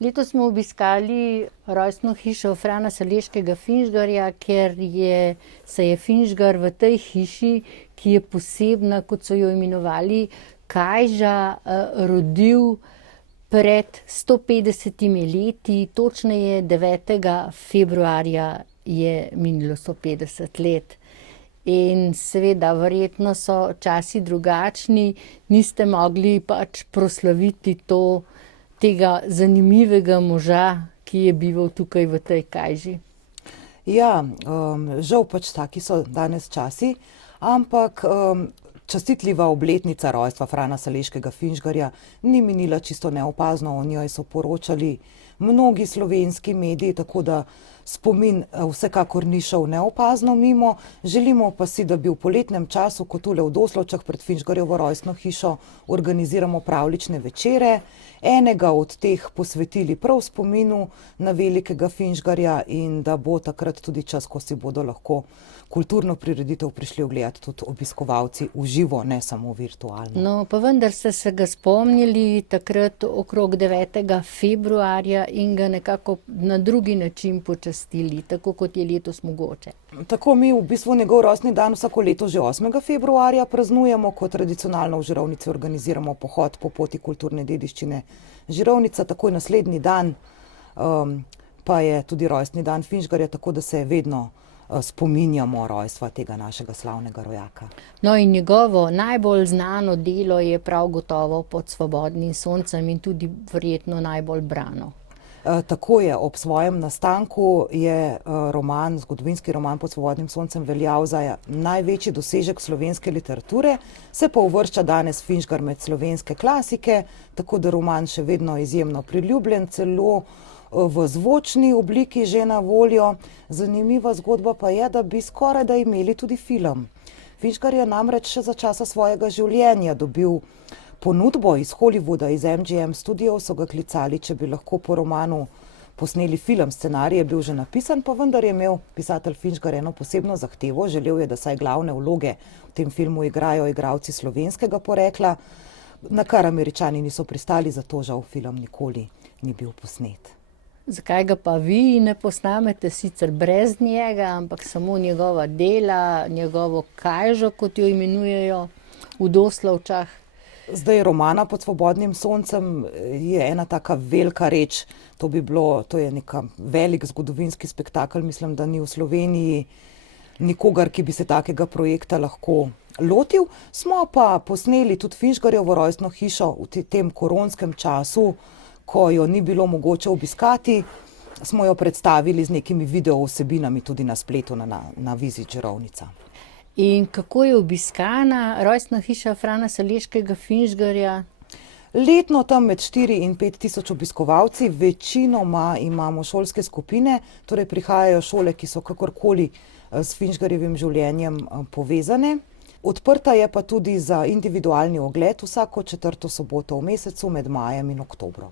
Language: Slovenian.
Letos smo obiskali rojstno hišo Frana Saleškega Finžgarja, ker se je Finžgar v tej hiši, ki je posebna, kot so jo imenovali, kajža, rodil pred 150 leti, točneje 9. februarja je minilo 150 let. In seveda, verjetno so časi drugačni, niste mogli pač proslaviti tega zanimivega moža, ki je bival tukaj v tej kajži. Ja, žal pač taki so danes časi, ampak častitljiva obletnica rojstva Frana Saleškega Finžgarja ni minila čisto neopazno, o njej so poročali mnogi slovenski mediji, tako da spomin vsekakor ni šel neopazno mimo. Želimo pa si, da bi v poletnem času, ko tule v Doslovčah pred Finžgarjevo rojstno hišo organiziramo pravljične večere, enega od teh posvetili prav spominu na velikega Finžgarja in da bo takrat tudi čas, ko si bodo lahko kulturno prireditev prišli ogledati tudi obiskovalci v živo, ne samo virtualno. No, pa vendar ste se ga spomnili takrat okrog 9. februarja in ga nekako na drugi način počastili, tako kot je letos mogoče. Tako mi v bistvu njegov rojstni dan vsako leto že 8. februarja praznujemo, ko tradicionalno v Žirovnici organiziramo pohod po poti kulturne dediščine Žirovnica, takoj naslednji dan pa je tudi rojstni dan Finžgarja, tako da se vedno spominjamo rojstva tega našega slavnega rojaka. No, in njegovo najbolj znano delo je prav gotovo Pod svobodnim soncem in tudi verjetno najbolj brano. Tako je, ob svojem nastanku je zgodovinski roman Pod svobodnim soncem veljal za največji dosežek slovenske literature, se pa uvršča danes Finžgar med slovenske klasike, tako da roman še vedno izjemno priljubljen, celo v zvočni obliki že na voljo. Zanimiva zgodba pa je, da bi skorajda imeli tudi film. Finžgar je namreč še za časa svojega življenja dobil ponudbo iz Hollywooda, iz MGM Studios, so ga klicali, če bi lahko po romanu posneli film. Scenarij je bil že napisan, pa vendar je imel pisatelj Finžgar eno posebno zahtevo. Želel je, da saj glavne vloge v tem filmu igrajo igralci slovenskega porekla, na kar Američani niso pristali, zato žal film nikoli ni bil posnet. Zakaj ga pa vi ne posnamete sicer brez njega, ampak samo njegova dela, njegovo kajžo, kot jo imenujejo v Doslovčah? Zdaj, romana Pod svobodnim soncem je ena taka velika reč. To je neka velik zgodovinski spektakel. Mislim, da ni v Sloveniji nikogar, ki bi se takega projekta lahko lotil. Smo pa posneli tudi Finžgarjevo rojstno hišo v tem koronskem času, ko jo ni bilo mogoče obiskati, smo jo predstavili z nekimi video vsebinami tudi na spletu na Visit Žirovnica. In kako je obiskana rojstna hiša Frana Saleškega Finžgarja? Letno tam med 4 in 5 tisoč obiskovalci, večinoma imamo šolske skupine, torej prihajajo šole, ki so kakorkoli s Finžgarjevim življenjem povezane. Odprta je pa tudi za individualni ogled vsako 4. soboto v mesecu med majem in oktobrom.